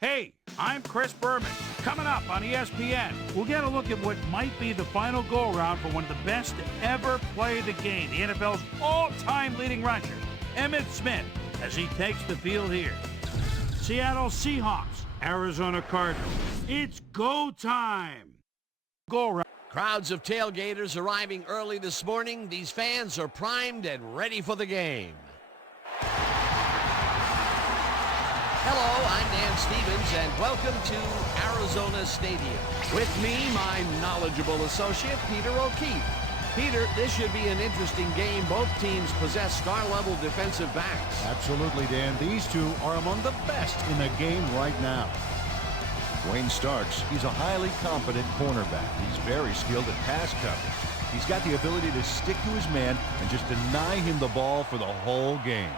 Hey, I'm Chris Berman. Coming up on ESPN, we'll get a look at what might be the final go-around for one of the best to ever play the game, the NFL's all-time leading rusher, Emmitt Smith, as he takes the field here. Seattle Seahawks, Arizona Cardinals. It's go time. Go-around. Crowds of tailgaters arriving early this morning. These fans are primed and ready for the game. Hello, I'm Dan Stevens, and welcome to Arizona Stadium. With me, my knowledgeable associate, Peter O'Keefe. Peter, this should be an interesting game. Both teams possess star-level defensive backs. Absolutely, Dan. These two are among the best in the game right now. Wayne Starks, he's a highly competent cornerback. He's very skilled at pass coverage. He's got the ability to stick to his man and just deny him the ball for the whole game.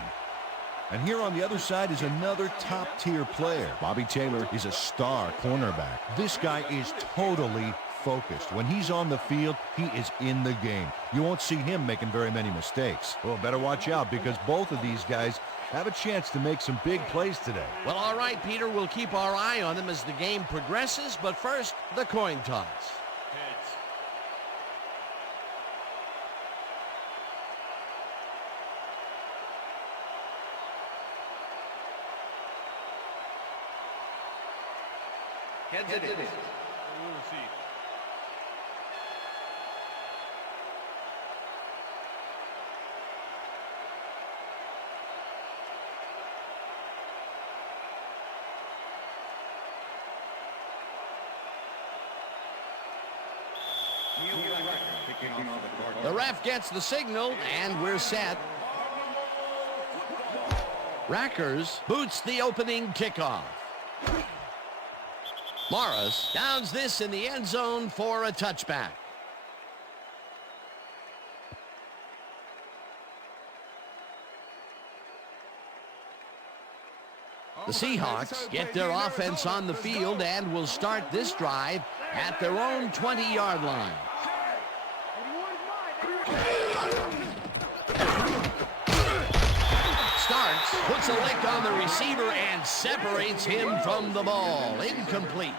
And here on the other side is another top-tier player. Bobby Taylor is a star cornerback. This guy is totally focused. When he's on the field, he is in the game. You won't see him making very many mistakes. Well, better watch out because both of these guys have a chance to make some big plays today. Well, all right, Peter, we'll keep our eye on them as the game progresses, but first, the coin toss. Heads it is. The ref gets the signal, and we're set. Rackers boots the opening kickoff. Morris downs this in the end zone for a touchback. The Seahawks get their offense on the field and will start this drive at their own 20-yard line. Starks puts a lick on the receiver and separates him from the ball. Incomplete.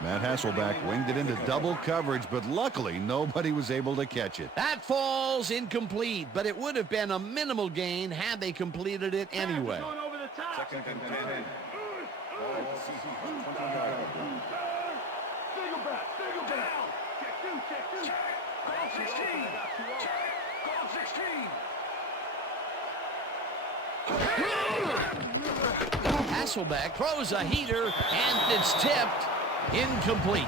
Matt Hasselbeck winged it into double coverage, but luckily nobody was able to catch it. That falls incomplete, but it would have been a minimal gain had they completed it anyway. Second and 10. Hasselbeck throws a heater, and it's tipped. Incomplete.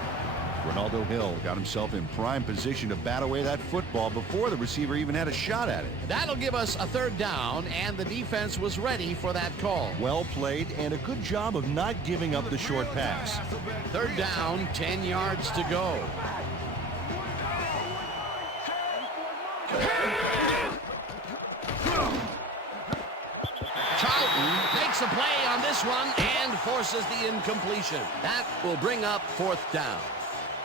Ronaldo Hill got himself in prime position to bat away that football before the receiver even had a shot at it. That'll give us a third down, and the defense was ready for that call. Well played, and a good job of not giving up the short pass. Third down, 10 yards to go. Charlton makes a play on this one and forces the incompletion. That will bring up fourth down.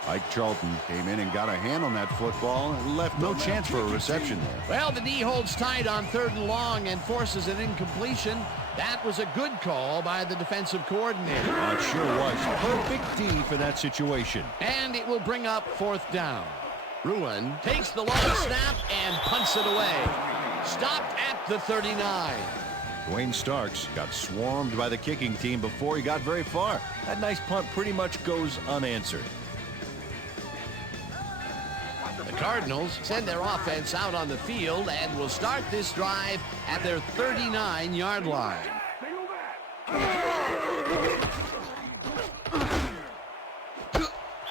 Ike Charlton came in and got a hand on that football and left no chance for a reception there. Well, the D holds tight on third and long and forces an incompletion. That was a good call by the defensive coordinator. It sure was. Perfect D for that situation. And it will bring up fourth down. Ruin takes the long snap and punts it away. Stopped at the 39. Wayne Starks got swarmed by the kicking team before he got very far. That nice punt pretty much goes unanswered. The Cardinals send their offense out on the field and will start this drive at their 39-yard line.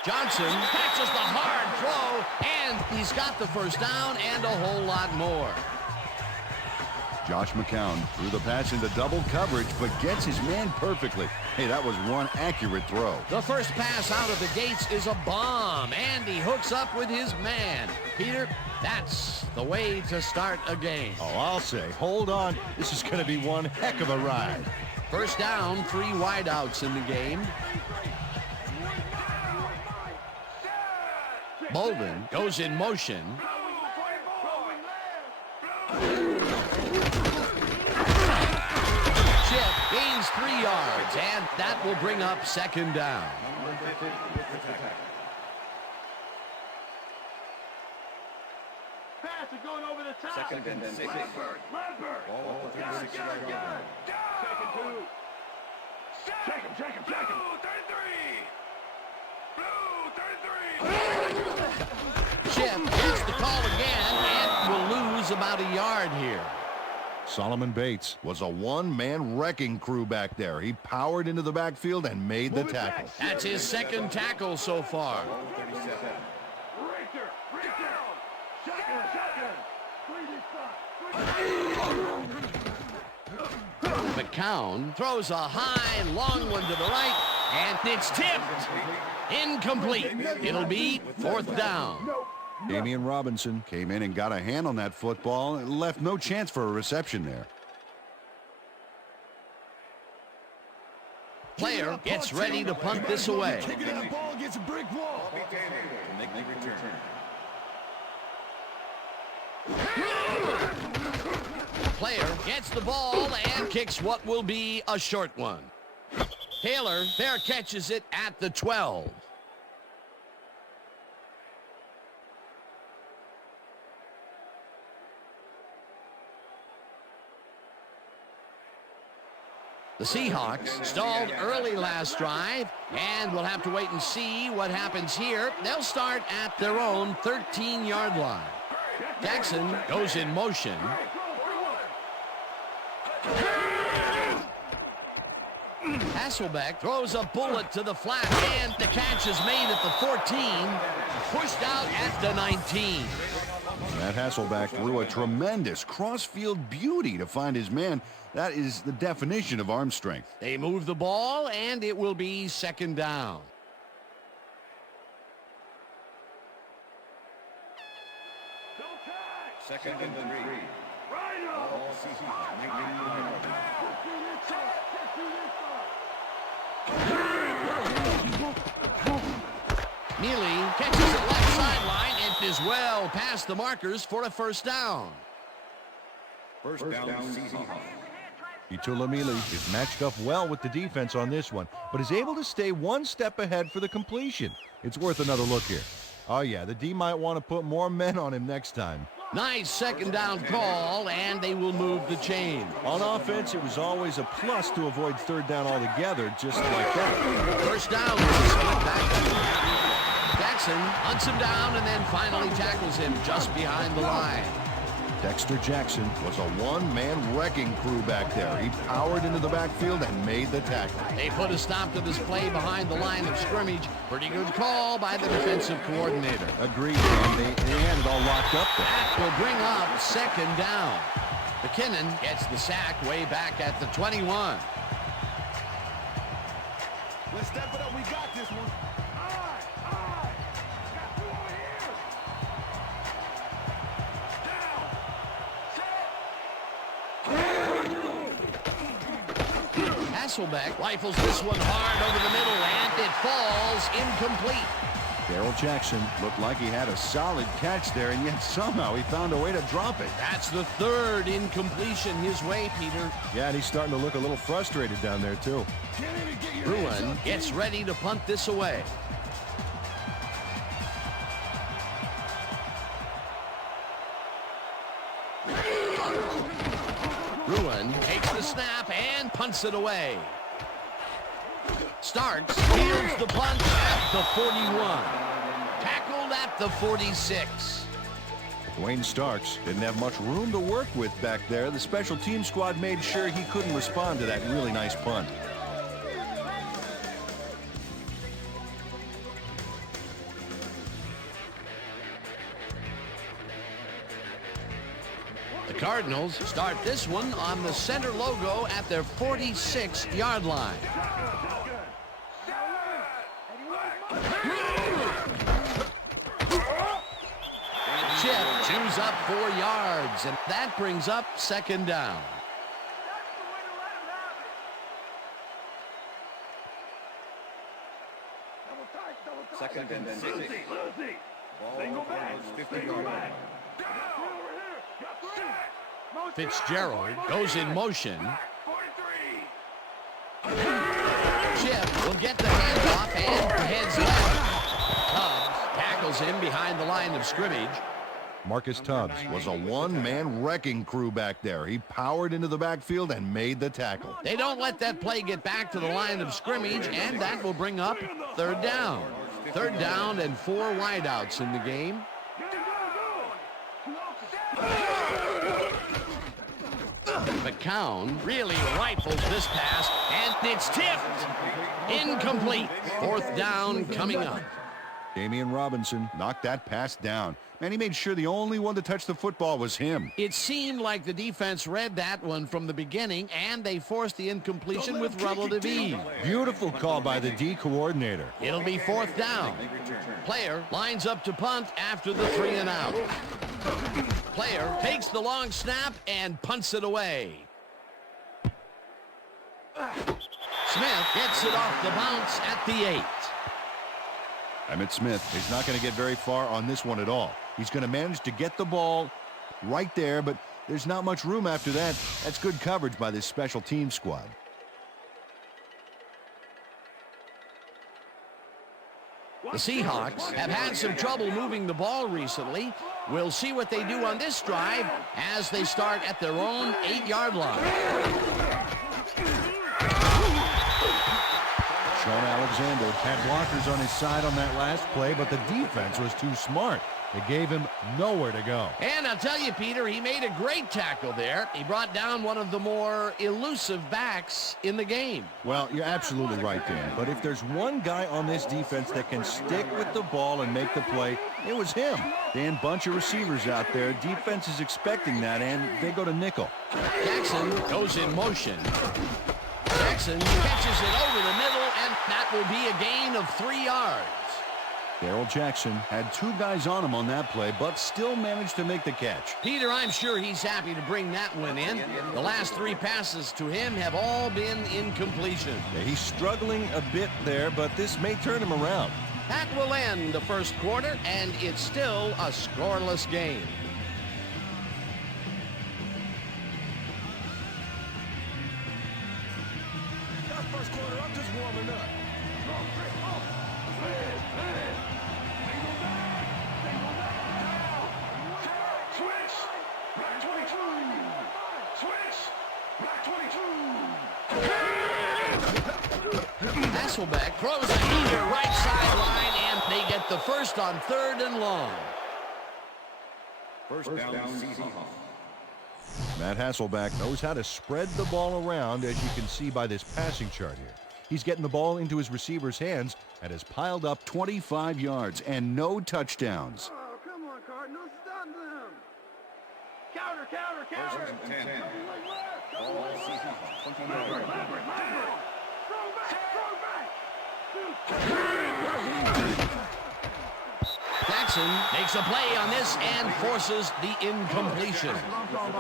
Johnson catches the hard throw, and he's got the first down and a whole lot more. Josh McCown threw the pass into double coverage, but gets his man perfectly. Hey, that was one accurate throw. The first pass out of the gates is a bomb, and he hooks up with his man. Peter, that's the way to start a game. Oh, I'll say, hold on. This is going to be one heck of a ride. First down, 3 wideouts in the game. Bolden goes in motion. Chip gains 3 yards, and that will bring up second down. Pass is going over the top. Second and 6. Lambert. Ball at the 36-yard line. Second 2. Check him. Blue 33. Blue 33. Chip gets the call again and will lose about a yard here. Solomon Bates was a one-man wrecking crew back there. He powered into the backfield and made the tackle. That's his second tackle so far. McCown throws a high, long one to the right, and it's tipped. Incomplete. It'll be 4th down. Damian Robinson came in and got a hand on that football and left no chance for a reception there. Player gets ready to punt this away. Player gets the ball and kicks what will be a short one. Taylor there catches it at the 12. The Seahawks stalled early last drive, and we'll have to wait and see what happens here. They'll start at their own 13-yard line. Jackson goes in motion. Hasselbeck throws a bullet to the flat, and the catch is made at the 14, pushed out at the 19. That Hasselbeck threw a tremendous cross-field beauty to find his man. That is the definition of arm strength. They move the ball, and it will be second down. Second and 3. Neely catches it left sideline and is well past the markers for a first down. First down, Seahawks. Itulamili is matched up well with the defense on this one, but is able to stay one step ahead for the completion. It's worth another look here. Oh yeah, the D might want to put more men on him next time. Nice second down call, and they will move the chain. On offense, it was always a plus to avoid third down altogether, just like that. First down, split back. Jackson hunts him down and then finally tackles him just behind the line. Dexter Jackson was a one-man wrecking crew back there. He powered into the backfield and made the tackle. They put a stop to this play behind the line of scrimmage. Pretty good call by the defensive coordinator. Agreed, and they had it all locked up there. That will bring up second down. McKinnon gets the sack way back at the 21. Let's step it up. We got this one. Hasselbeck rifles this one hard over the middle, and it falls incomplete. Darrell Jackson looked like he had a solid catch there, and yet somehow he found a way to drop it. That's the third incompletion his way, Peter. Yeah, and he's starting to look a little frustrated down there, too. Bruin gets ready to punt this away. Bruin takes the snap and punts it away. Starks fields the punt at the 41. Tackled at the 46. Dwayne Starks didn't have much room to work with back there. The special team squad made sure he couldn't respond to that really nice punt. The Cardinals start this one on the center logo at their 46-yard line. Chip chews up 4 yards, and that brings up second down. Second and 6. Ball 50-yard line. Fitzgerald goes in motion. shift. Will get the handoff and heads left. Tubbs tackles him behind the line of scrimmage. Marcus Tubbs was a one-man wrecking crew back there. He powered into the backfield and made the tackle. They don't let that play get back to the line of scrimmage, and that will bring up third down. Third down and 4 wideouts in the game. McCown really rifles this pass, and it's tipped. Incomplete. Fourth down coming up. Damian Robinson knocked that pass down. Man, he made sure the only one to touch the football was him. It seemed like the defense read that one from the beginning, and they forced the incompletion with relative ease. Beautiful call by the D coordinator. It'll be fourth down. Player lines up to punt after the 3 and out. Player takes the long snap and punts it away. Smith gets it off the bounce at the 8. Emmitt Smith is not going to get very far on this one at all. He's going to manage to get the ball right there, but there's not much room after that. That's good coverage by this special team squad. The Seahawks have had some trouble moving the ball recently. We'll see what they do on this drive as they start at their own 8-yard line. Sean Alexander had blockers on his side on that last play, but the defense was too smart. It gave him nowhere to go. And I'll tell you, Peter, he made a great tackle there. He brought down one of the more elusive backs in the game. Well, you're absolutely right, Dan. But if there's one guy on this defense that can stick with the ball and make the play, it was him. Dan, bunch of receivers out there. Defense is expecting that, and they go to nickel. Jackson goes in motion. Jackson catches it over the middle, and that will be a gain of 3 yards. Darrell Jackson had 2 guys on him on that play, but still managed to make the catch. Peter, I'm sure he's happy to bring that one in. The last 3 passes to him have all been incompletion. Yeah, he's struggling a bit there, but this may turn him around. That will end the first quarter, and it's still a scoreless game. First quarter, I'm just warming up. Switch. Black 22. Switch. Black 22. Hasselbeck throws a heater right sideline, and they get the first on 3rd and long. First down, Seahawks. Matt Hasselbeck knows how to spread the ball around, as you can see by this passing chart here. He's getting the ball into his receiver's hands and has piled up 25 yards and no touchdowns. Oh, come on, Cardinals. Stop them. Counter, counter, counter. First and 10. All Seahawks. 29. Jackson makes a play on this and forces the incompletion.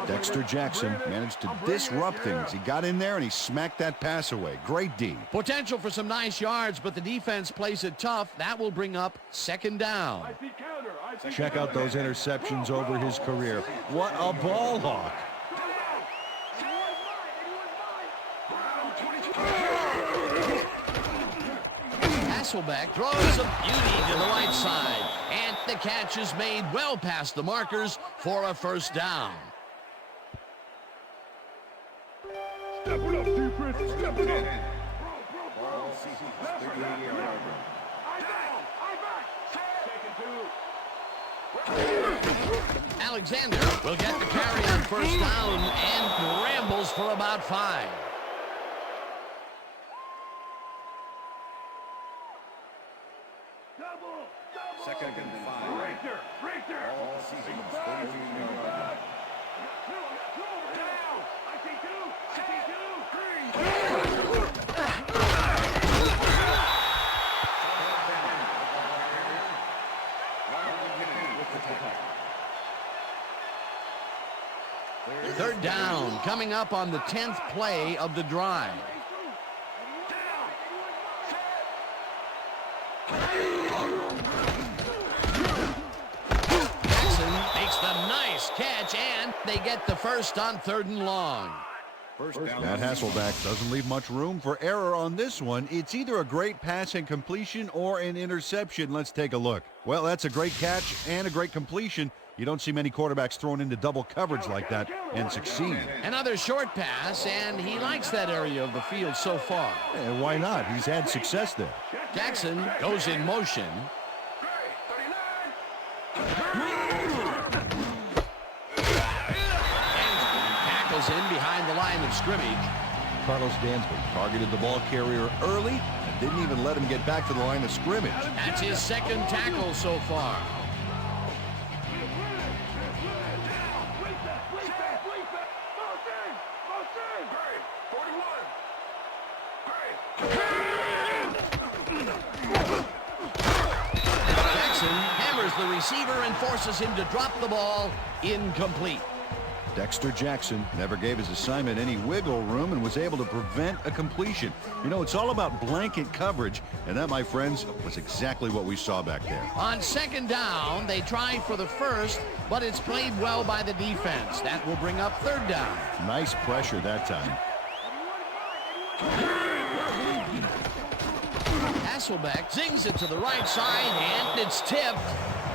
Dexter Jackson managed to disrupt things. He got in there and he smacked that pass away. Great D. Potential for some nice yards, but the defense plays it tough. That will bring up 2nd down. Check out those interceptions over his career. What a ball hawk. Hasselbeck throws a beauty to the right side, and the catch is made well past the markers for a first down. Step it up, defense. Step it up. Alexander will get the carry on first down and rambles for about 5. Second and 5. Right there. All Seahawks. 32 yards. Third down coming up on the 10th play of the drive. Jackson makes the nice catch, and they get the first on 3rd and long. Matt Hasselbeck doesn't leave much room for error on this one. It's either a great pass and completion or an interception. Let's take a look. Well, that's a great catch and a great completion. You don't see many quarterbacks thrown into double coverage like that and succeed. Another short pass, and he likes that area of the field so far. And why not? He's had success there. Jackson goes in motion. Tackles in behind the line of scrimmage. Carlos Dansby targeted the ball carrier early and didn't even let him get back to the line of scrimmage. That's his second tackle so far. Jackson hammers the receiver and forces him to drop the ball. Incomplete. Dexter Jackson never gave his assignment any wiggle room and was able to prevent a completion. You know, it's all about blanket coverage, and that, my friends, was exactly what we saw back there. On second down, they try for the first, but it's played well by the defense. That will bring up third down. Nice pressure that time. Hasselbeck zings it to the right side, and it's tipped.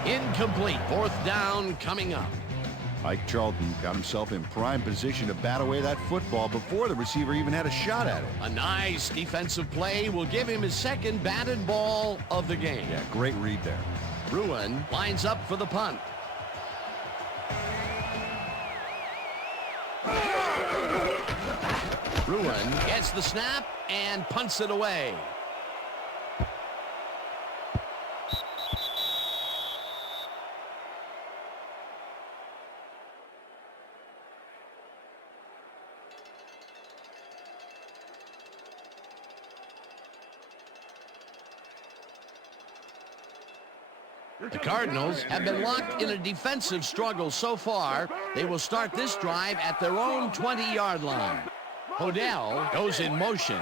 Incomplete. Fourth down coming up. Ike Charlton got himself in prime position to bat away that football before the receiver even had a shot at it. A nice defensive play will give him his second batted ball of the game. Yeah, great read there. Bruin lines up for the punt. Bruin gets the snap and punts it away. The Cardinals have been locked in a defensive struggle so far. They will start this drive at their own 20-yard line. Hodell goes in motion.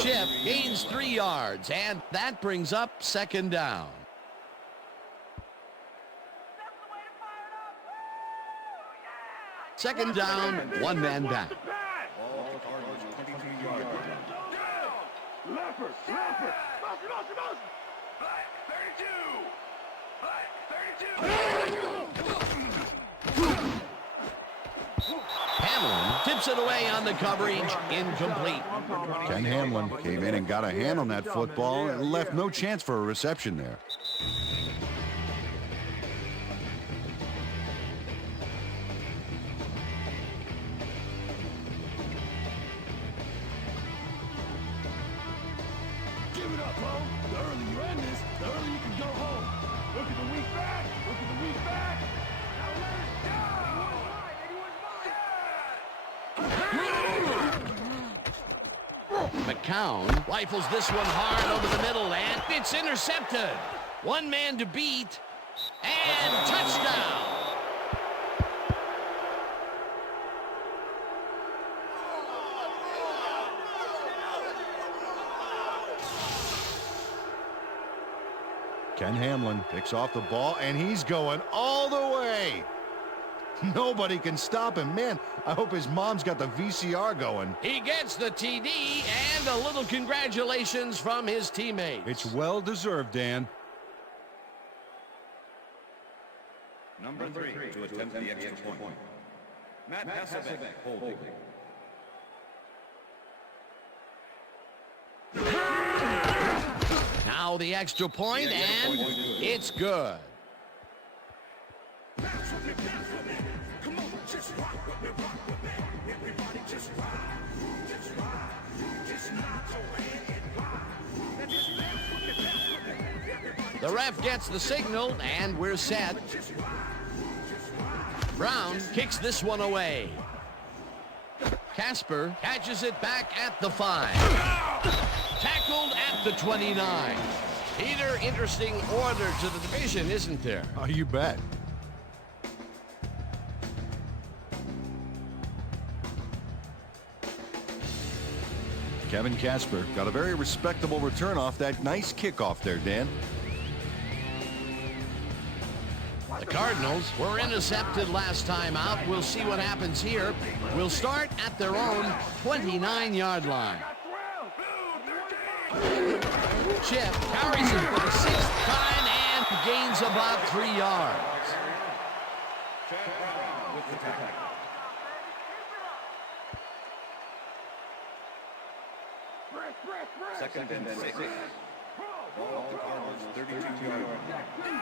Chip gains 3 yards, and that brings up second down. Second down, one man back. Hamlin tips it away on the coverage. Incomplete. Ken Hamlin came in and got a hand on that football and left no chance for a reception there. Give it up, Bo. The earlier you end this, the earlier you can go home. Look at the weak back. Look at the weak back. Now let it go. McCown rifles this one hard over the middle, and it's intercepted. One man to beat, and touchdown. Ken Hamlin picks off the ball, and he's going all the way. Nobody can stop him. Man, I hope his mom's got the VCR going. He gets the TD, and a little congratulations from his teammates. It's well-deserved, Dan. Number 3 to attempt the extra point. Matt Hasselbeck holding. Now the extra point, and it's good. The ref gets the signal, and we're set. Brown kicks this one away. Casper catches it back at the 5. Tackled at the 29. Peter, interesting order to the division, isn't there? Oh, you bet. Kevin Casper got a very respectable return off that nice kickoff there, Dan. The Cardinals were intercepted last time out. We'll see what happens here. We'll start at their own 29-yard line. Chip carries it for the 6th time and gains about 3 yards. Second and 6. Ball at the Cardinals, 32-yard line.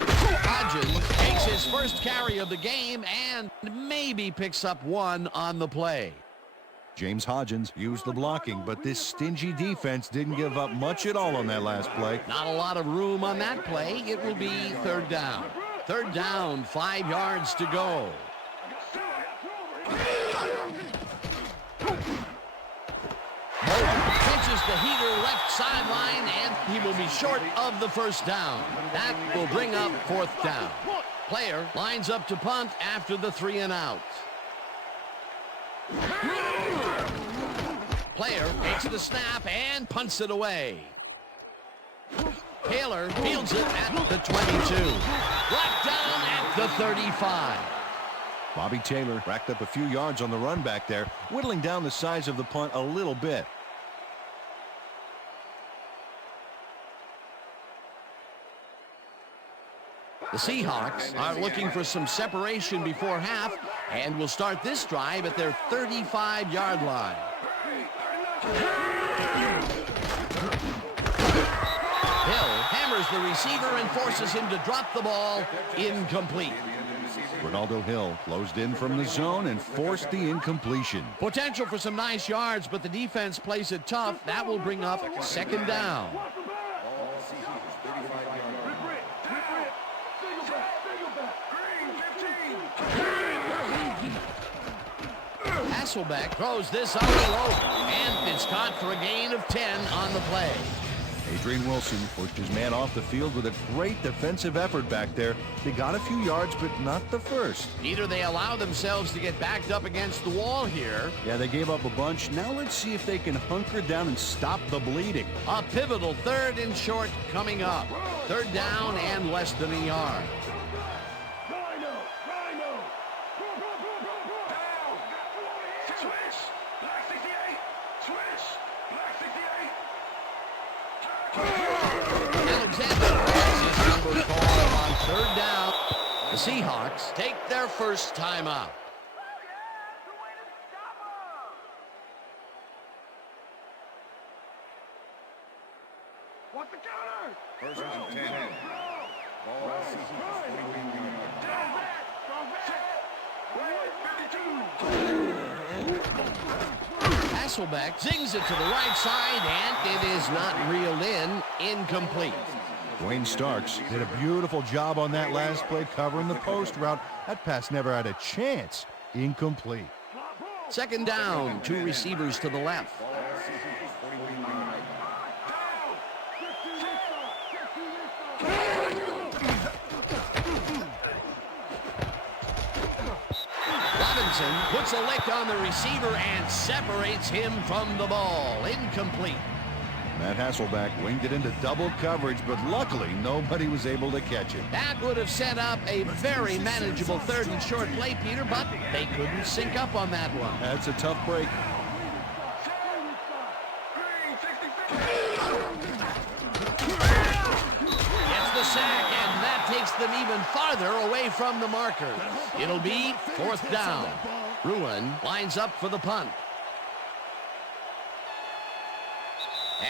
Hodgins takes his first carry of the game and maybe picks up one on the play. James Hodgins used the blocking, but this stingy defense didn't give up much at all on that last play. Not a lot of room on that play. It will be 3rd down. 3rd down, 5 yards to go. Pitches the heater left sideline, and he will be short of the 1st down. That will bring up 4th down. Player lines up to punt after the 3 and out. Player takes the snap and punts it away. Taylor fields it at the 22. Brought down at the 35. Bobby Taylor racked up a few yards on the run back there, whittling down the size of the punt a little bit. The Seahawks are looking for some separation before half and will start this drive at their 35-yard line. Hill hammers the receiver and forces him to drop the ball. Incomplete. Ronaldo Hill closed in from the zone and forced the incompletion. Potential for some nice yards, but the defense plays it tough. That will bring up 2nd down. Hasselbeck throws this on the rope, and it's caught for a gain of 10 on the play. Adrian Wilson pushed his man off the field with a great defensive effort back there. They got a few yards, but not the first. Either they allow themselves to get backed up against the wall here. Yeah, they gave up a bunch. Now let's see if they can hunker down and stop the bleeding. A pivotal 3rd and short coming up. 3rd down and less than a yard. On 3rd down, the Seahawks take their first time out. What's the counter? First and 10. Ball at the 42. Hasselbeck zings it to the right side, and it is not reeled in. Incomplete. Wayne Starks did a beautiful job on that last play covering the post route. That pass never had a chance. Incomplete. 2nd down, 2 receivers to the left. Robinson puts a lick on the receiver and separates him from the ball. Incomplete. Matt Hasselbeck winged it into double coverage, but luckily nobody was able to catch it. That would have set up a very manageable 3rd and short play, Peter, but they couldn't sync up on that one. That's a tough break. Gets the sack, and that takes them even farther away from the marker. It'll be 4th down. Ruin lines up for the punt.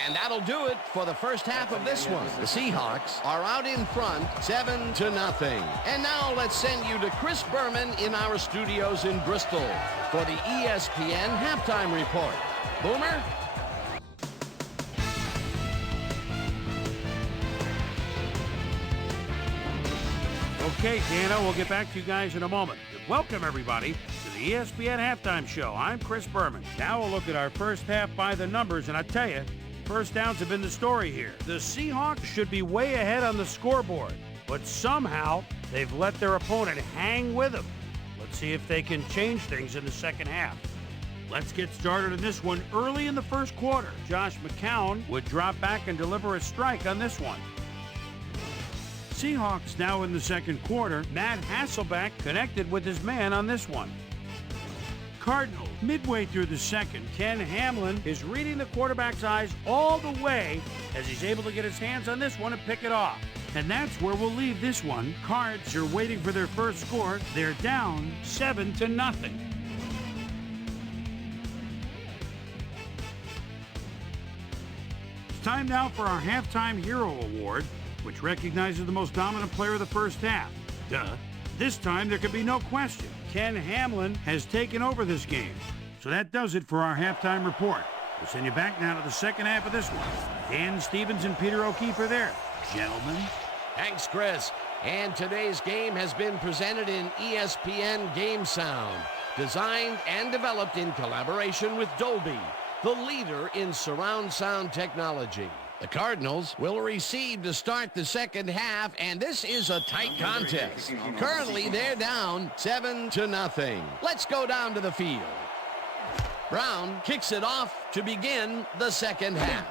And that'll do it for the first half of this one. The Seahawks are out in front, 7-0. And now let's send you to Chris Berman in our studios in Bristol for the ESPN Halftime Report. Boomer? Okay, Dana, we'll get back to you guys in a moment. Welcome, everybody, to the ESPN Halftime Show. I'm Chris Berman. Now we'll look at our first half by the numbers, and I tell you, first downs have been the story here. The Seahawks should be way ahead on the scoreboard, but somehow they've let their opponent hang with them. Let's see if they can change things in the second half. Let's get started on this one early in the first quarter. Josh McCown would drop back and deliver a strike on this one. Seahawks now in the second quarter. Matt Hasselbeck connected with his man on this one. Cardinals, midway through the second, Ken Hamlin is reading the quarterback's eyes all the way as he's able to get his hands on this one and pick it off. And that's where we'll leave this one. Cards are waiting for their first score. They're down 7-0. It's time now for our Halftime Hero Award, which recognizes the most dominant player of the first half. Duh. This time, there can be no question. Ken Hamlin has taken over this game. So that does it for our halftime report. We'll send you back now to the second half of this one. Dan Stevens and Peter O'Keefe are there. Gentlemen. Thanks, Chris. And today's game has been presented in ESPN Game Sound, designed and developed in collaboration with Dolby, the leader in surround sound technology. The Cardinals will receive to start the second half, and this is a tight contest. Currently, they're down 7-0. Let's go down to the field. Brown kicks it off to begin the second half.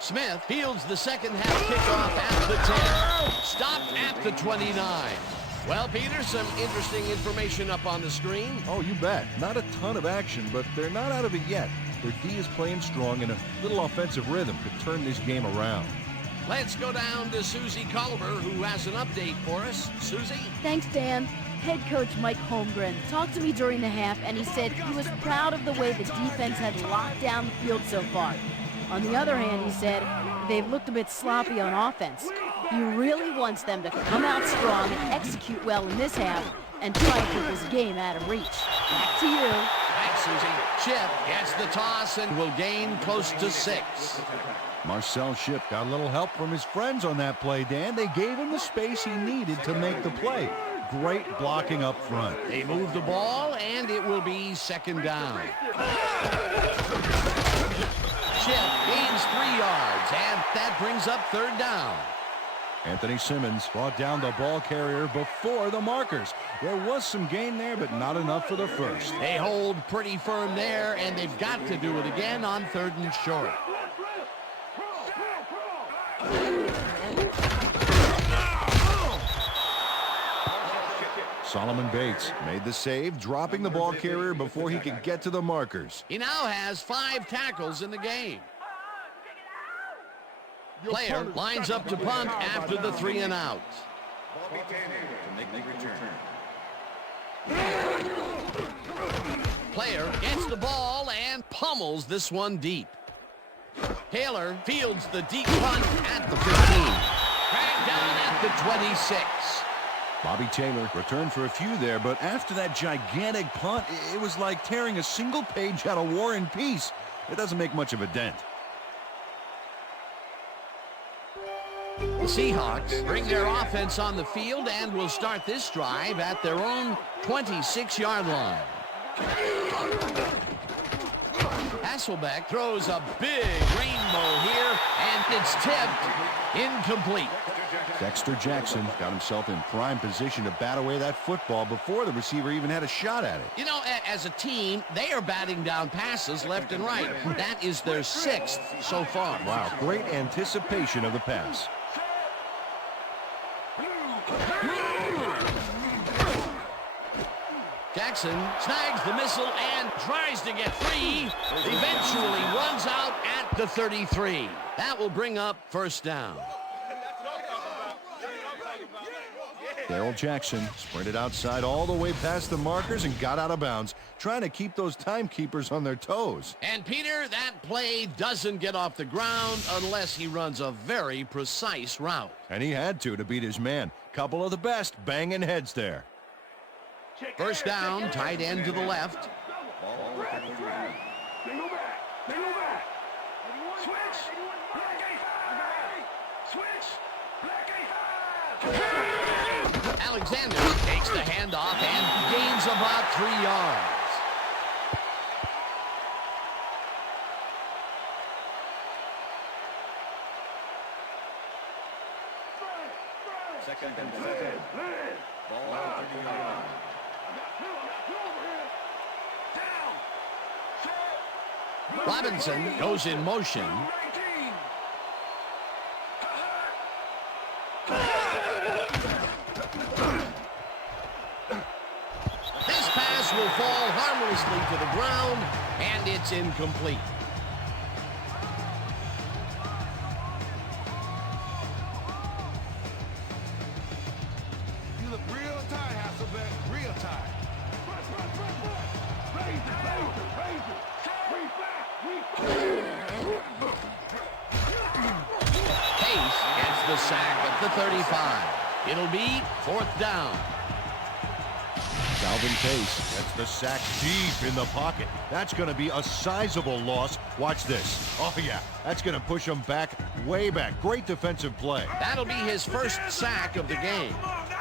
Smith fields the second half kickoff at the 10. Stopped at the 29. Well, Peter, some interesting information up on the screen. Oh, you bet. Not a ton of action, but they're not out of it yet. Their D is playing strong, and a little offensive rhythm could turn this game around. Let's go down to Susie Culver, who has an update for us. Susie? Thanks, Dan. Head coach Mike Holmgren talked to me during the half, and he said he was proud of the way the defense had locked down the field so far. On the other hand, he said they've looked a bit sloppy on offense. He really wants them to come out strong and execute well in this half and try to keep this game out of reach. Back to you. Thanks, Susie. Chip gets the toss and will gain close to 6. Marcel Shipp got a little help from his friends on that play, Dan. They gave him the space he needed to make the play. Great blocking up front. They move the ball, and it will be second down. Chip gains 3 yards, and that brings up third down. Anthony Simmons brought down the ball carrier before the markers. There was some gain there, but not enough for the first. They hold pretty firm there, and they've got to do it again on 3rd and short. Solomon Bates made the save, dropping the ball carrier before he could get to the markers. He now has 5 tackles in the game. Player lines up to punt after the 3 and out. Bobby Taylor to make the return. Player gets the ball and pummels this one deep. Taylor fields the deep punt at the 15. Dragged down at the 26. Bobby Taylor returned for a few there, but after that gigantic punt, it was like tearing a single page out of War and Peace. It doesn't make much of a dent. The Seahawks bring their offense on the field and will start this drive at their own 26-yard line. Hasselbeck throws a big rainbow here, and it's tipped incomplete. Dexter Jackson got himself in prime position to bat away that football before the receiver even had a shot at it. You know, as a team, they are batting down passes left and right. That is their 6th so far. Wow, great anticipation of the pass. Jackson snags the missile and tries to get free. Eventually runs out at the 33. That will bring up first down. Darrell Jackson sprinted outside all the way past the markers and got out of bounds, trying to keep those timekeepers on their toes. And Peter, that play doesn't get off the ground unless he runs a very precise route. And he had to beat his man. Couple of the best banging heads there. First down, tight end to the left. Ball on the 33. They go back. They go back. Switch. Black A5. Switch. Black A5. Alexander takes the handoff and gains about 3 yards. Second and 7. Ball on the 30-yard line. Down. 7. Robinson goes in motion. This pass will fall harmlessly to the ground, and it's incomplete. You look real tired, Hasselbeck. Real tired. Pace gets the sack at the 35. It'll be 4th down. Calvin Pace gets the sack deep in the pocket. That's going to be a sizable loss. Watch this. Oh, yeah. That's going to push him back, way back. Great defensive play. That'll be his first sack of the game.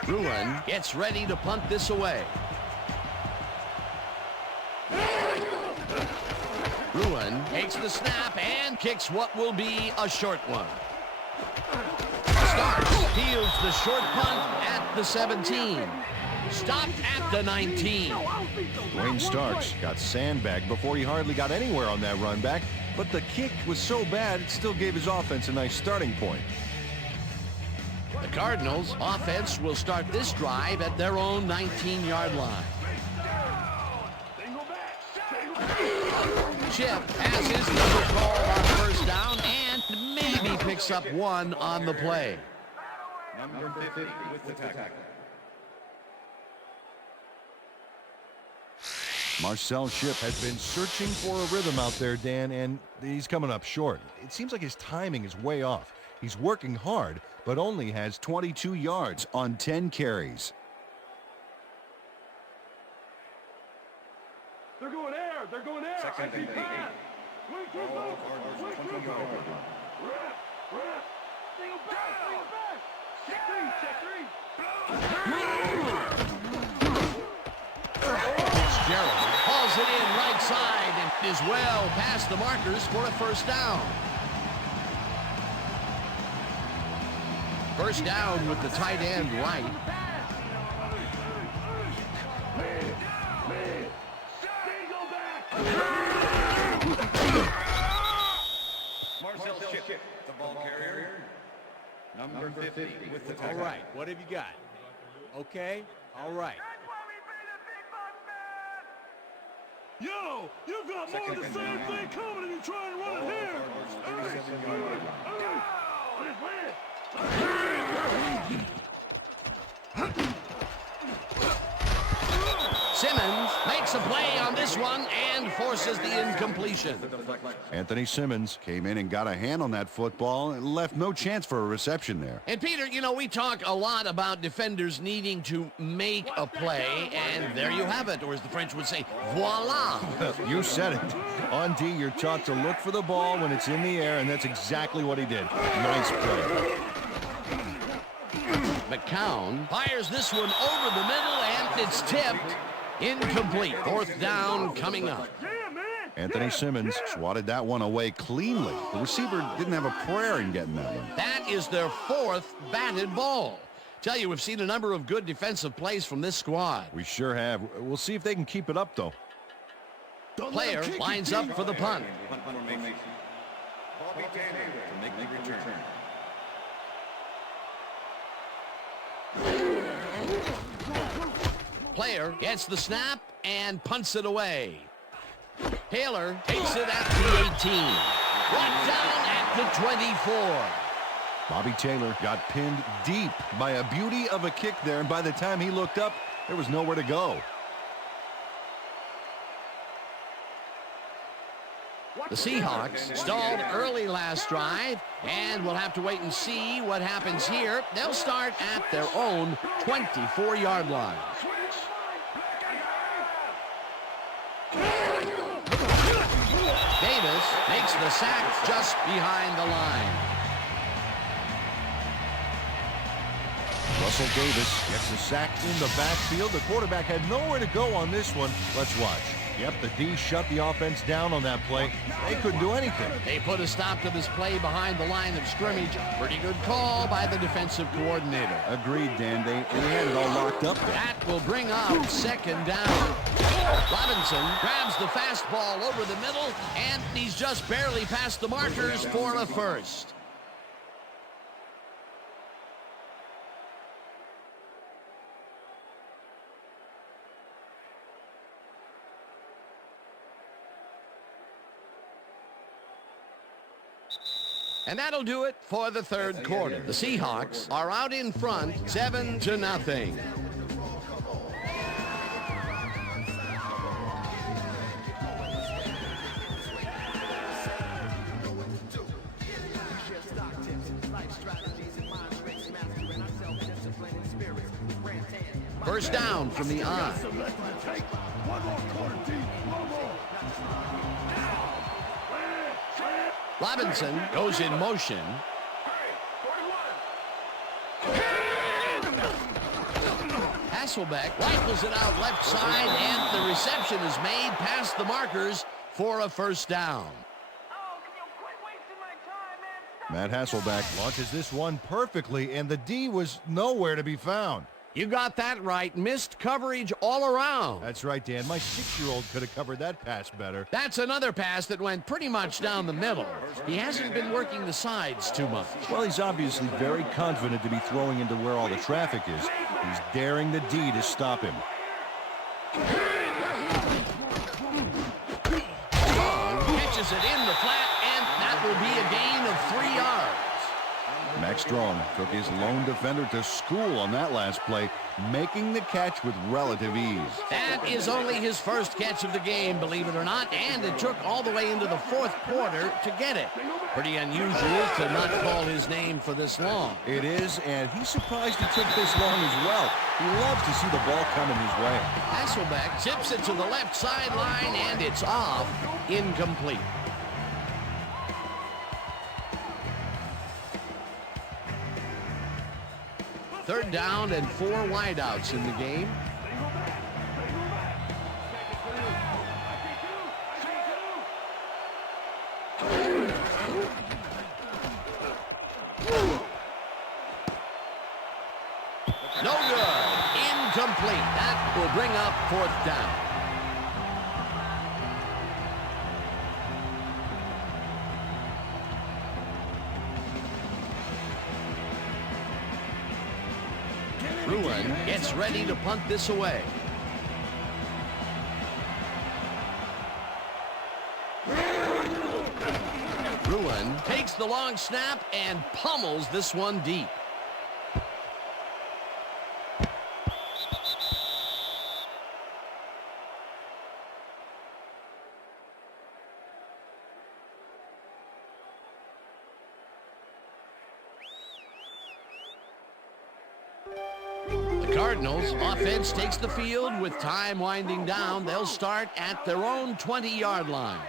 Ruin gets ready to punt this away. Ruin takes the snap and kicks what will be a short one. Starks fields the short punt at the 17. Stopped at the 19. Dwayne Starks got sandbagged before he hardly got anywhere on that run back, but the kick was so bad it still gave his offense a nice starting point. The Cardinals offense will start this drive at their own 19-yard line. Chip has his number called on first down and maybe picks up one on the play. Number 50 with the tackle. Marcel Shipp has been searching for a rhythm out there, Dan, and he's coming up short. It seems like his timing is way off. He's working hard, but only has 22 yards on 10 carries. They're going air. They're going air. Second and 8. All Cardinals 20-yard line. Fitzgerald hauls it in right side and is well past the markers for a first down. First down with the tight end right. Marcel Shipp, the ball carrier. Number 50 with the tackle. All right, what have you got? Okay, all right. Yo, you got more of the same thing coming and you trying to run it here. Simmons makes a play on this one and forces the incompletion. Anthony Simmons came in and got a hand on that football and left no chance for a reception there. And Peter, you know, we talk a lot about defenders needing to make a play, and there you have it, or as the French would say, voila. You said it. On D, you're taught to look for the ball when it's in the air, and that's exactly what he did. Nice play. McCown fires this one over the middle, and it's tipped. Incomplete. Fourth down coming up. Anthony Simmons swatted that one away cleanly. The receiver didn't have a prayer in getting that one. That is their fourth batted ball. Tell you, we've seen a number of good defensive plays from this squad. We sure have. We'll see if they can keep it up, though. Player lines up for the punt. Punt formation. Bobby Taylor to make the return. Player gets the snap and punts it away. Taylor takes it at the 18. Brought down at the 24. Bobby Taylor got pinned deep by a beauty of a kick there, and by the time he looked up, there was nowhere to go. The Seahawks stalled early last drive, and we'll have to wait and see what happens here. They'll start at their own 24-yard line. Davis makes the sack just behind the line. Russell Davis gets the sack in the backfield. The quarterback had nowhere to go on this one. Let's watch. Yep, the D shut the offense down on that play. They couldn't do anything. They put a stop to this play behind the line of scrimmage. Pretty good call by the defensive coordinator. Agreed, Dan. They had it all locked up there. That will bring up second down. Robinson grabs the fastball over the middle, and he's just barely past the markers for a first. And that'll do it for the third quarter. The Seahawks are out in front, 7-0. First down from the I. Robinson goes in motion. Hasselbeck rifles it out left side, and the reception is made past the markers for a first down. Matt Hasselbeck launches this one perfectly, and the D was nowhere to be found. You got that right. Missed coverage all around. That's right, Dan. My 6-year-old could have covered that pass better. That's another pass that went pretty much down the middle. He hasn't been working the sides too much. Well, he's obviously very confident to be throwing into where all the traffic is. He's daring the D to stop him. Catches it in the flat, and that will be a gain of 3 yards. Max Strong took his lone defender to school on that last play, making the catch with relative ease. That is only his first catch of the game, believe it or not, and it took all the way into the fourth quarter to get it. Pretty unusual to not call his name for this long. It is, and he's surprised he took this long as well. He loves to see the ball coming his way. Hasselbeck tips it to the left sideline, and it's off, incomplete. Third down and 4 wideouts in the game. No good. Incomplete. That will bring up 4th down. Ruin gets ready to punt this away. Ruin takes the long snap and pummels this one deep. Cardinals offense takes the field with time winding down. They'll start at their own 20-yard line.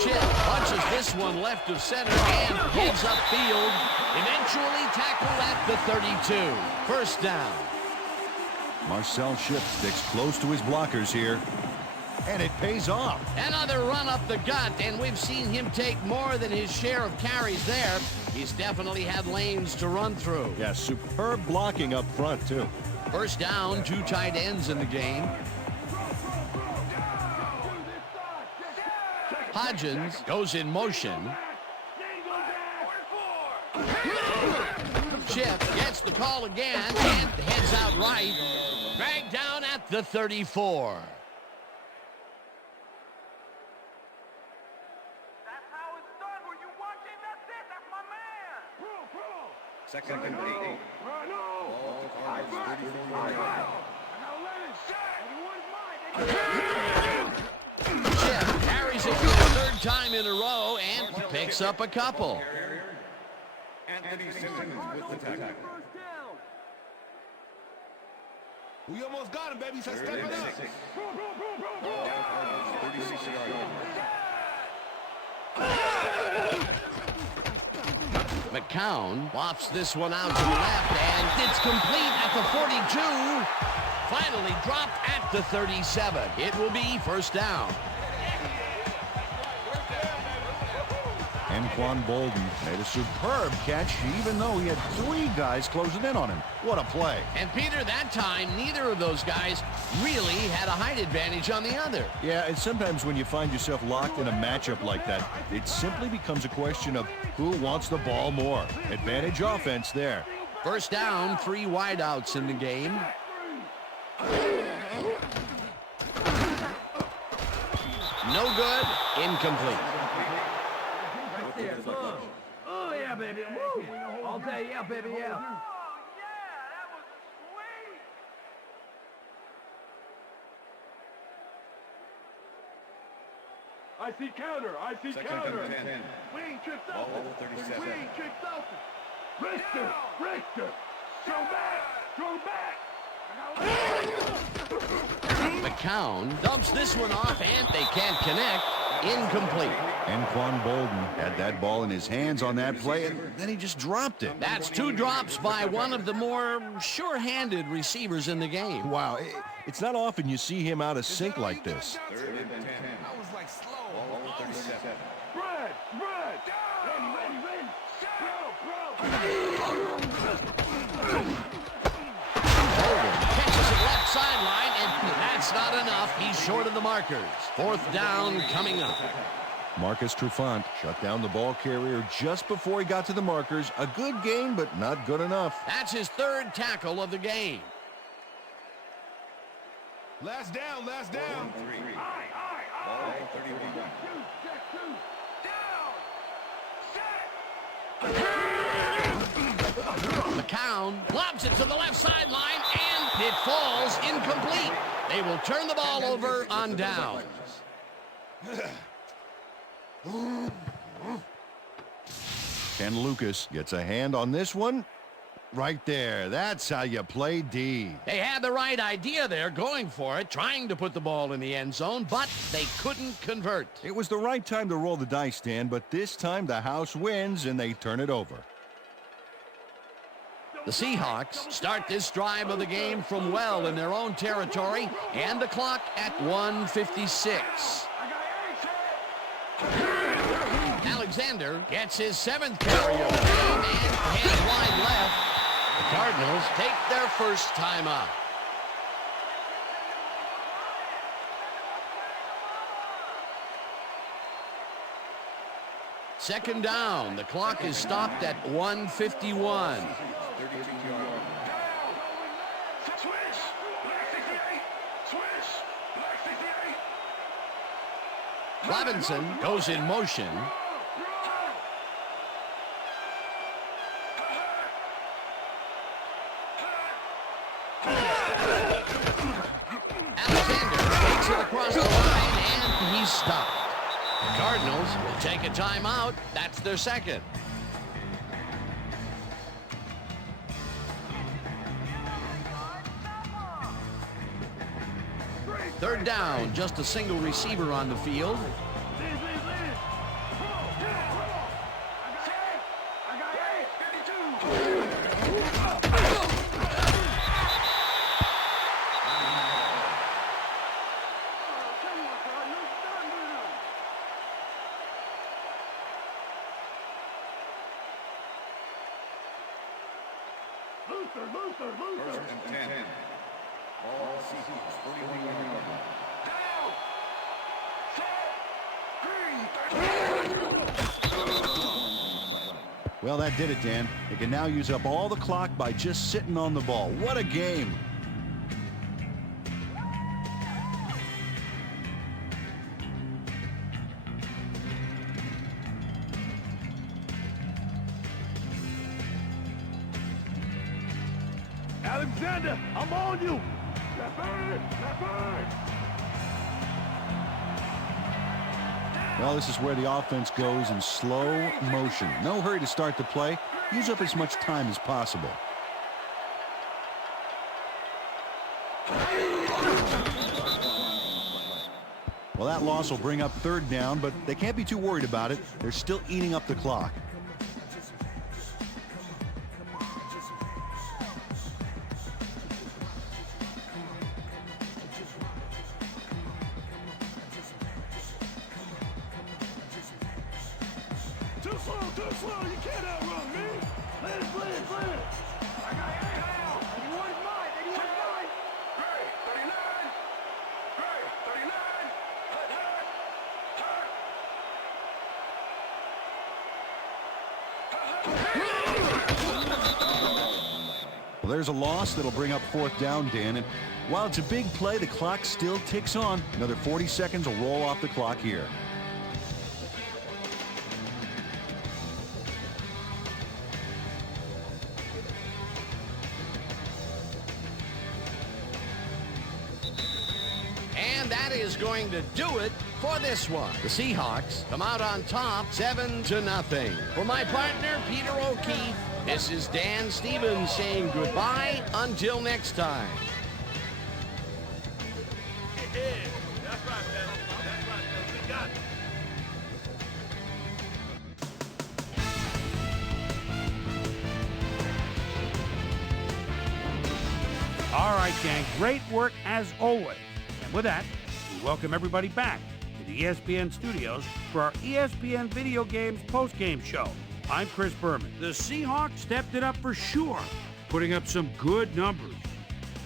Chip punches this one left of center and heads upfield. Eventually tackled at the 32. First down. Marcel Chip sticks close to his blockers here. And it pays off. Another run up the gut, and we've seen him take more than his share of carries there. He's definitely had lanes to run through. Yeah, superb blocking up front, too. First down, 2 tight ends in the game. Hodgins goes in motion. Chip gets the call again and heads out right. Dragged down at the 34. Second and 8. Chip carries it for the 3rd time in a row and picks up a couple. Anthony Simmons with the tackle. We almost got him, baby. So step it up. 36-yard line. McCown lofts this one out to the left, and it's complete at the 42. Finally dropped at the 37. It will be first down. Anquan Bolden made a superb catch, even though he had 3 guys closing in on him. What a play. And Peter, that time, neither of those guys really had a height advantage on the other. Yeah, and sometimes when you find yourself locked in a matchup like that, it simply becomes a question of who wants the ball more. Advantage offense there. First down, 3 wideouts in the game. No good, incomplete. Oh, yeah, baby. Woo. All day, yeah, baby, yeah. I see counter. I see counter. Wing trips out. Wing trips out. Richter. Throw back. McCown dumps this one off, and they can't connect. Incomplete. Anquan Bolden had that ball in his hands on that play, and then he just dropped it. That's 2 drops by one of the more sure-handed receivers in the game. Wow, it's not often you see him out of sync like this. I was like slow. Spread. Ready. Bolden catches it left sideline, and that's not enough. He's short of the markers. 4th down coming up. Marcus Trufant shut down the ball carrier just before he got to the markers. A good gain, but not good enough. That's his 3rd tackle of the game. Last down. Ball 31. McCown lobs it to the left sideline, and it falls incomplete. They will turn the ball over on downs. Ken Lucas gets a hand on this one. Right there. That's how you play D. They had the right idea there, going for it, trying to put the ball in the end zone, but they couldn't convert. It was the right time to roll the dice, Dan, but this time the house wins and they turn it over. The Seahawks start this drive of the game from well in their own territory, and the clock at 1:56. Alexander gets his 7th carry of the game and heads wide left. The Cardinals take their first timeout. Second down. The clock is stopped at 1:51. 32 yards. Robinson goes in motion. Alexander takes it across the line, and he's stopped. The Cardinals will take a timeout. That's their 2nd. Third down, just a single receiver on the field. First and 10. Ball Seahawks, 41 yards. Well, that did it, Dan. They can now use up all the clock by just sitting on the ball. What a game. Alexander, I'm on you. Left bird. Well, this is where the offense goes in slow motion. No hurry to start the play. Use up as much time as possible. Well, that loss will bring up third down, but they can't be too worried about it. They're still eating up the clock. slow, too slow. You can't outrun me. Let it. I got it anyhow. 81's mine. 81's mine. Ready, 39. Ready, 39. Hut. Well, there's a loss that'll bring up fourth down, Dan. And while it's a big play, the clock still ticks on. Another 40 seconds will roll off the clock here. And that is going to do it for this one. The Seahawks come out on top 7-0. For my partner, Peter O'Keefe, this is Dan Stevens saying goodbye until next time. That's right, fellas. That's right, fellas. We got it. All right, gang. Great work as always. And with that, we welcome everybody back to the ESPN studios for our ESPN Video Games postgame show. I'm Chris Berman. The Seahawks stepped it up for sure, putting up some good numbers.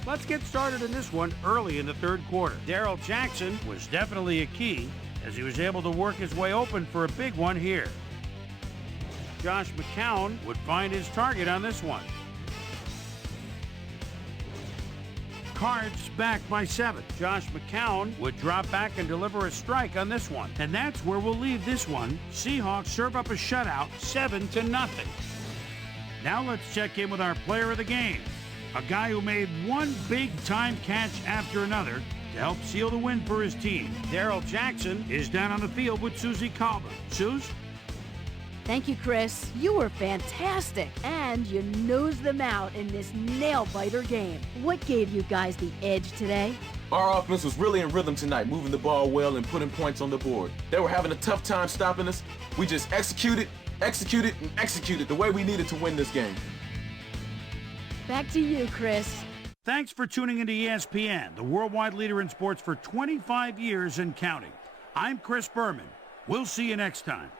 Let's get started in this one early in the third quarter. Darrell Jackson was definitely a key as he was able to work his way open for a big one here. Josh McCown would find his target on this one. Cards back by 7. Josh McCown would drop back and deliver a strike on this one. And that's where we'll leave this one. Seahawks serve up a shutout, 7-0. Now let's check in with our player of the game. A guy who made one big-time catch after another to help seal the win for his team. Darrell Jackson is down on the field with Susie Calder. Suze? Thank you, Chris. You were fantastic. And you nosed them out in this nail-biter game. What gave you guys the edge today? Our offense was really in rhythm tonight, moving the ball well and putting points on the board. They were having a tough time stopping us. We just executed the way we needed to win this game. Back to you, Chris. Thanks for tuning into ESPN, the worldwide leader in sports for 25 years and counting. I'm Chris Berman. We'll see you next time.